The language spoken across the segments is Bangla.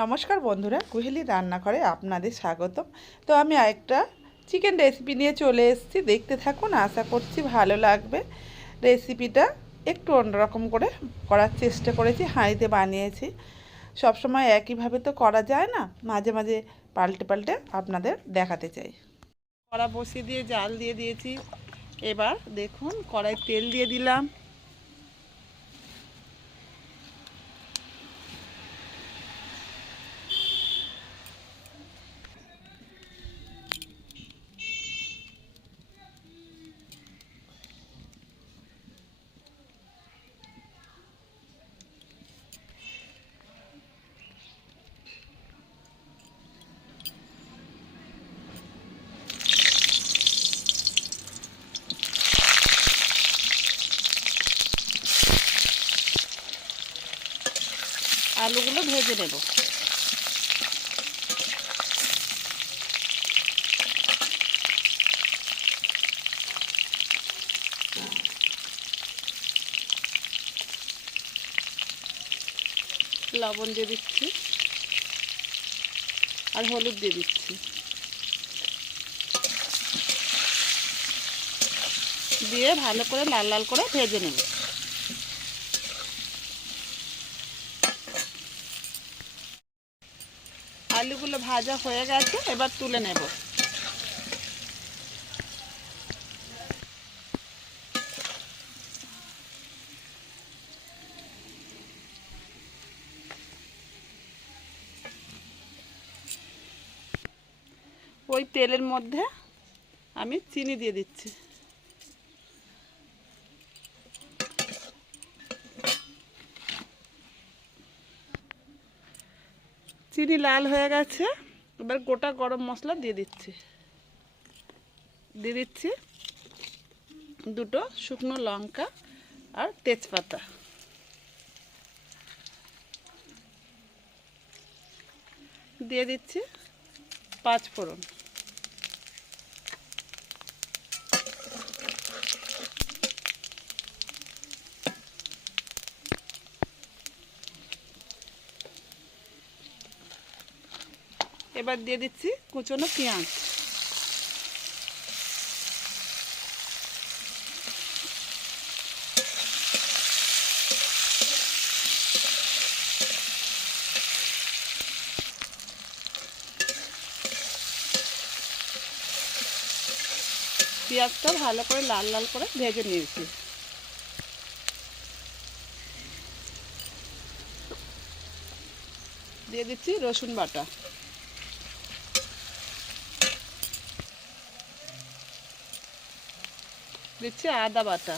নমস্কার বন্ধুরা, কুহেলি রান্নাঘরে আপনাদের স্বাগতম। তো আমি একটা চিকেন রেসিপি নিয়ে চলে এসেছি, দেখতে থাকুন, আশা করছি ভালো লাগবে। রেসিপিটা একটু অন্যরকম করে করার চেষ্টা করেছি, হাঁড়িতে বানিয়েছি। সবসময় একইভাবে তো করা যায় না, মাঝে মাঝে পাল্টে পাল্টে আপনাদের দেখাতে চাই। কড়া বসিয়ে দিয়ে জাল দিয়ে দিয়েছি। এবার দেখুন কড়াই তেল দিয়ে দিলাম। আলুগুলো ভেজে নেব। লবণ দিয়ে দিচ্ছি আর হলুদ দিয়ে দিচ্ছি। দিয়ে ভালো করে লাল লাল করে ভেজে নেব। আলুগুলো ভাজা হয়ে গেছে এবার তুলে নেব। ওই তেলের মধ্যে আমি চিনি দিয়ে দিচ্ছি। চিনি লাল হয়ে গেছে। এবার গোটা গরম মশলা দিয়ে দিচ্ছি। দিয়ে দিচ্ছি দুটো শুকনো লঙ্কা আর তেজপাতা। দিয়ে দিচ্ছি পাঁচ ফোড়ন। এবার দিয়ে দিচ্ছি কুচনো পেঁয়াজ। পেঁয়াজটা ভালো করে লাল লাল করে ভেজে নিয়েছি। দিয়ে দিচ্ছি রসুন বাটা। দিচ্ছি আদা বাটা।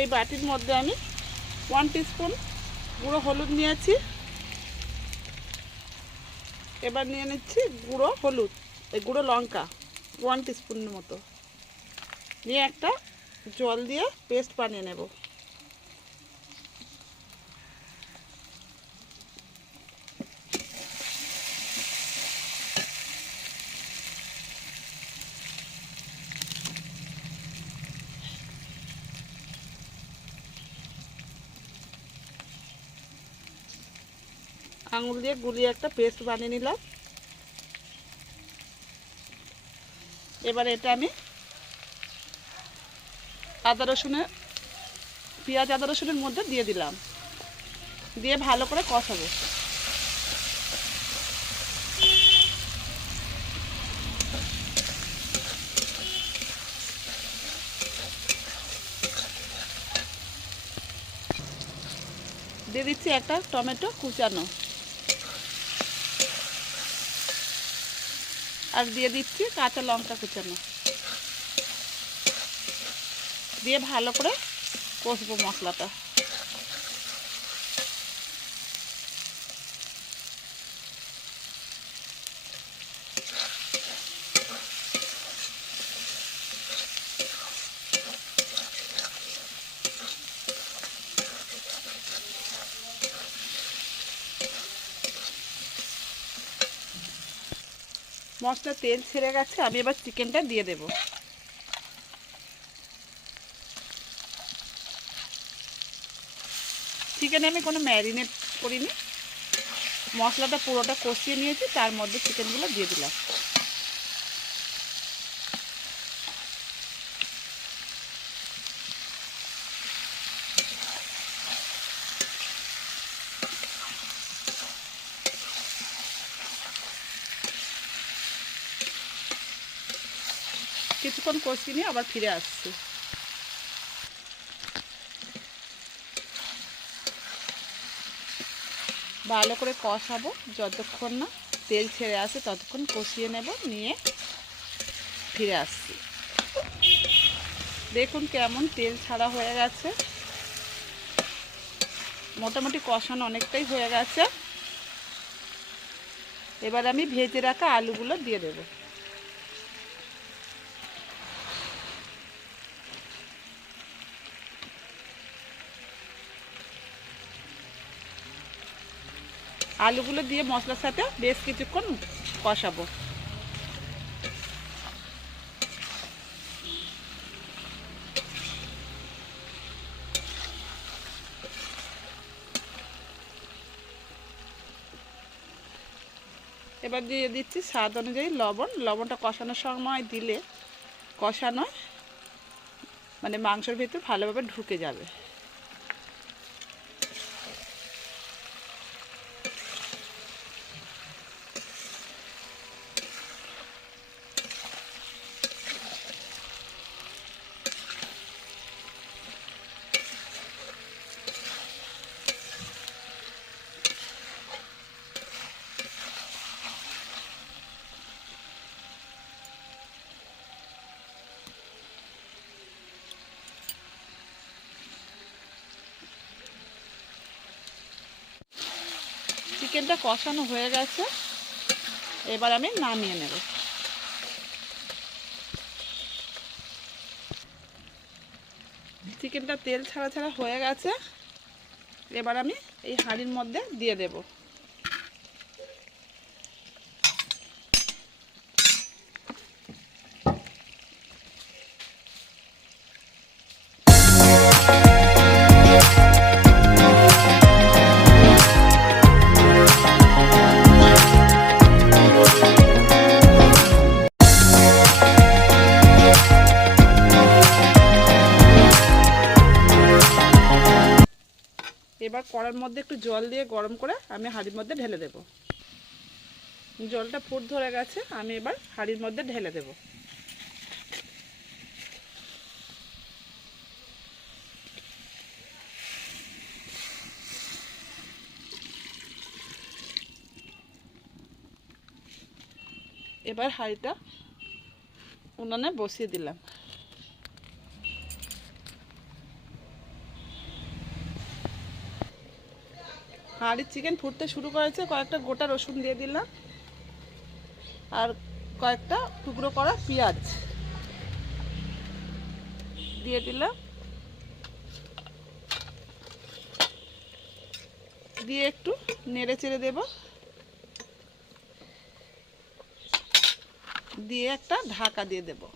এই বাটির মধ্যে আমি ওয়ান টিস্পুন গুঁড়ো হলুদ নিয়েছি। এবার নিয়ে নিচ্ছি গুঁড়ো হলুদ। এই গুঁড়ো লঙ্কা ওয়ান টিস্পুনের মতো। নিয়ে একটা জল দিয়ে পেস্ট বানিয়ে নেব। আঙুল দিয়ে গুলিয়ে একটা পেস্ট বানিয়ে নিলাম। এবার এটা আমি আদা রসুনের পেঁয়াজ, আদা রসুনের মধ্যে দিয়ে দিলাম। দিয়ে ভালো করে কষাবো। দিয়ে দিচ্ছি একটা টমেটো কুচানো। আর দিয়ে দিচ্ছি কাঁচা লঙ্কা কুচানো। দিয়ে ভালো করে কষবো মশলাটা। মশলা, তেল ছেড়ে গেছে, আমি এবার চিকেনটা দিয়ে দেব। চিকেনে আমি কোনো ম্যারিনেট করিনি। মশলাটা পুরোটা কষিয়ে নিয়েছি, তার মধ্যে চিকেনগুলো দিয়ে দিলাম। কিছুক্ষণ কষিয়ে নিয়ে আবার ফিরে আসছি। ভালো করে কষাবো, যতক্ষণ না তেল ছেড়ে আসে ততক্ষণ কষিয়ে নেব, নিয়ে ফিরে আসছি। দেখুন কেমন তেল ছাড়া হয়ে গেছে। মোটামুটি কষানো অনেকটাই হয়ে গেছে। এবার আমি ভেজে রাখা আলুগুলো দিয়ে দেবো। আলুগুলো দিয়ে মশলার সাথে বেশ কিছুক্ষণ কষাবো। এবার দিয়ে দিচ্ছি স্বাদ অনুযায়ী লবণ। লবণটা কষানোর সময় দিলে কষানো মানে মাংসের ভেতর ভালোভাবে ঢুকে যাবে। চিকেনটা কষানো হয়ে গেছে। এবার আমি নামিয়ে নেব। চিকেনটা তেল ছাড়া ছাড়া হয়ে গেছে। এবার আমি এই হাঁড়ির মধ্যে দিয়ে দেব। এবার কড়ার মধ্যে একটু জল দিয়ে গরম করে আমি হাঁড়ির মধ্যে ঢেলে দেব। জলটা ফুট ধরে গেছে, আমি এবার হাঁড়ির মধ্যে ঢেলে দেব। এবার হাঁড়িটা উনানে বসিয়ে দিলাম। হাঁড়ির চিকেন ফুটতে শুরু করেছে, কয়েকটা গোটা রসুন দিয়ে দিলাম, আর কয়েকটা টুকরো করা পেঁয়াজ দিয়ে দিলাম। দিয়ে একটু নেড়ে চেড়ে দেব। দিয়ে একটা ঢাকা দিয়ে দেবো।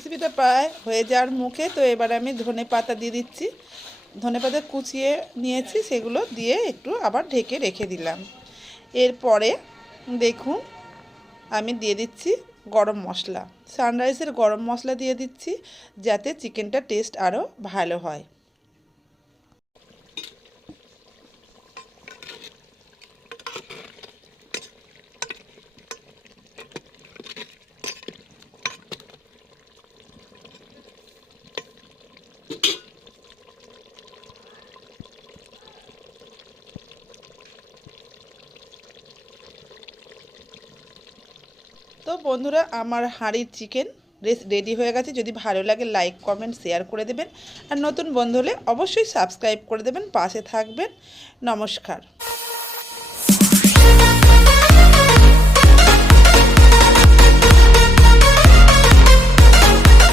রেসিপিটা প্রায় হয়ে যাওয়ার মুখে, তো এবার আমি ধনে পাতা দিয়ে দিচ্ছি। ধনে পাতা কুচিয়ে নিয়েছি, সেগুলো দিয়ে একটু আবার ঢেকে রেখে দিলাম। এরপরে দেখুন, আমি দিয়ে দিচ্ছি গরম মশলা। সানরাইসের গরম মশলা দিয়ে দিচ্ছি, যাতে চিকেনটা টেস্ট আরও ভালো হয়। তো বন্ধুরা, আমার হাঁড়ির চিকেন রেডি হয়ে গেছে। যদি ভালো লাগে লাইক কমেন্ট শেয়ার করে দেবেন। আর নতুন বন্ধু হলে অবশ্যই সাবস্ক্রাইব করে দেবেন। পাশে থাকবেন। নমস্কার।